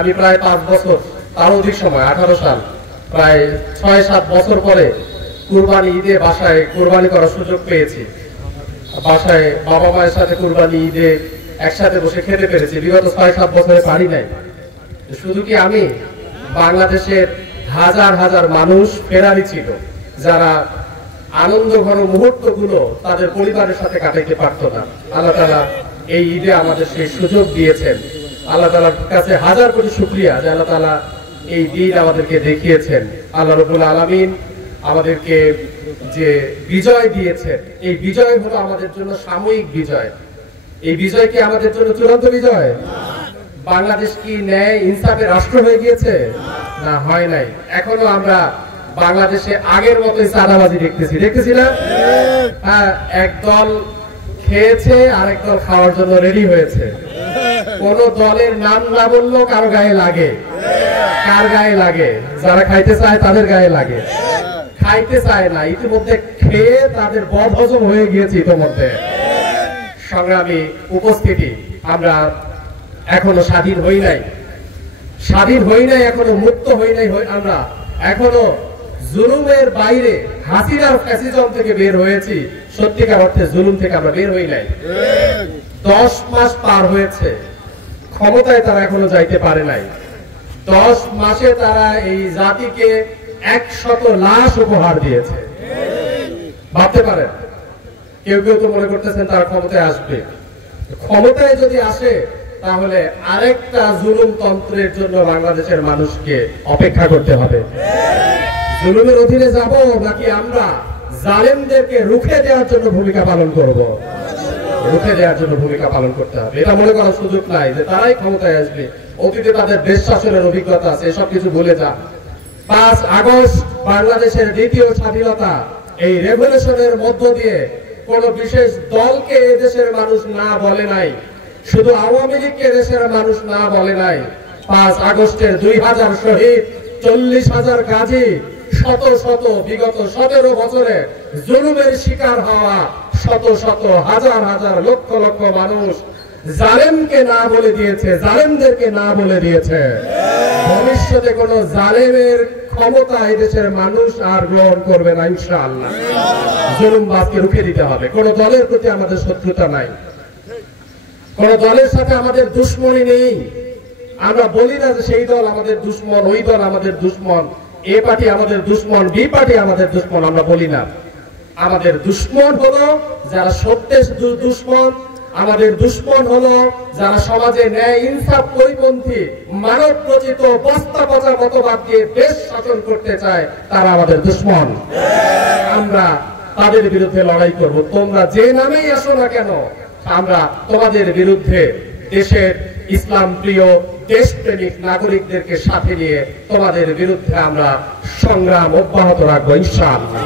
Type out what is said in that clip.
আমি প্রায় 5 বছর তার অধিক সময় 18 সাল প্রায় 6-7 বছর পরে কুরবানি ঈদে বাসায় কুরবানি করার সুযোগ পেয়েছি। বাসায় বাবা মায়ের সাথে কুরবানি ঈদে একসাথে বসে খেতে পেরেছি। বিগত 6-7 বছরে পারি নাই। শুধু কি আমি, বাংলাদেশের হাজার হাজার মানুষ ফেরারি ছিল, যারা আনন্দ ঘন মুহূর্তগুলো তাদের পরিবারের সাথে কাটাইতে পারত না। আল্লাহ তাআলা এই ঈদে আমাদের সেই সুযোগ দিয়েছেন। আল্লাহ তাআলার কাছে হাজার কোটি শুকরিয়া যে আল্লাহ তাআলা এই দিন আমাদেরকে দেখিয়েছেন। আল্লাহ রাব্বুল আলামিন আমাদেরকে যে বিজয় দিয়েছেন, এই বিজয় হলো আমাদের জন্য সাময়িক বিজয়। এই বিজয় কি আমাদের জন্য চূড়ান্ত বিজয়? বাংলাদেশ কি ন্যায় ইনসাফের রাষ্ট্র হয়ে গিয়েছে? না, হয় নাই। এখনো আমরা বাংলাদেশে আগের মতোই চাঁদাবাজি দেখতেছি না? হ্যাঁ, একদল খেয়েছে আর একদল খাওয়ার জন্য রেডি হয়েছে। কোন দলের নাম না বললেও কারো গায়ে লাগে। কার গায়ে লাগে? যারা খাইতে চায় তাদের গায়ে লাগে। খাইতে চায় না, ইতিমধ্যে খেয়ে তাদের বদ হজম হয়ে গিয়েছে ইতিমধ্যে। সংগ্রামী উপস্থিতি, আমরা এখনো স্বাধীন হই নাই, এখনো মুক্ত হই নাই। আমরা এখনো জুলুমের বাইরে, হাসিনার ফ্যাসিজম থেকে বের হয়েছি, সত্যিকার অর্থে জুলুম থেকে আমরা বের হই নাই। 10 মাস পার হয়েছে, ক্ষমতায় তারা এখনো যাইতে পারে নাই। 10 মাসে তারা এই জাতিকে 100 লাশ উপহার দিয়েছে। ভাবতে পারেন, কেউ কেউ তো মনে করতেছেন তারা ক্ষমতায় আসবে। ক্ষমতায় যদি আসে তাহলে আরেকটা জুলুম তন্ত্রের জন্য বাংলাদেশের মানুষকে অপেক্ষা করতে হবে। জুলুমের অধীনে যাব নাকি আমরা জালেমদেরকে রুখে দেওয়ার জন্য ভূমিকা পালন করব? রুখে দেওয়ার জন্য ভূমিকা পালন করতে হবে। এটা মনে করার সুযোগ নাই যে তারাই ক্ষমতায় আসবে, অতীতে তাদের দেশ শাসনের অভিজ্ঞতা আছে, এসব কিছু ভুলে যা। 5 আগস্ট বাংলাদেশের দ্বিতীয় স্বাধীনতা, এই রেভলিউশনের মধ্য দিয়ে কোন বিশেষ দলকে এদেশের মানুষ না বলে নাই, শুধু আওয়ামী লীগকে দেশের মানুষ না বলে নাই। 5 আগস্টের 2000 শহীদ, 40,000 গাজী, শত শত বিগত 17 বছরে জুলুমের শিকার হওয়া শত শত হাজার হাজার লক্ষ লক্ষ মানুষ জালেমকে না বলে দিয়েছে, জালেমদেরকে না বলে দিয়েছে। ভবিষ্যতে কোন জালেমের ক্ষমতা এদেশের মানুষ আর গ্রহণ করবে না ইনশাআল্লাহ। জুলুমবাজকে রুখে দিতে হবে। কোন দলের প্রতি আমাদের শত্রুতা নাই, কোন দলের সাথে আমাদের দুশ্মনী নেই। আমরা বলি না যে সেই দল আমাদের দুশ্মন, ওই দল আমাদের দুশ্মন, এ পার্টি আমাদের দুশ্মন, বি পার্টি আমাদের দুশ্মন, আমরা বলি না। আমাদের দুশ্মন হলো যারা সত্যের দুশ্মন, আমাদের দুশ্মন হলো যারা সমাজে ন্যায় ইনসাফ পরিপন্থী মানব রচিত বস্তা পচা মতবাদ দিয়ে দেশ শাসন করতে চায়, তারা আমাদের দুশ্মন। আমরা তাদের বিরুদ্ধে লড়াই করব। তোমরা যে নামেই আসো না কেন, আমরা তোমাদের বিরুদ্ধে দেশের ইসলাম প্রিয় দেশপ্রেমিক নাগরিকদেরকে সাথে নিয়ে তোমাদের বিরুদ্ধে আমরা সংগ্রাম অব্যাহত রাখবো ইনশাআল্লাহ।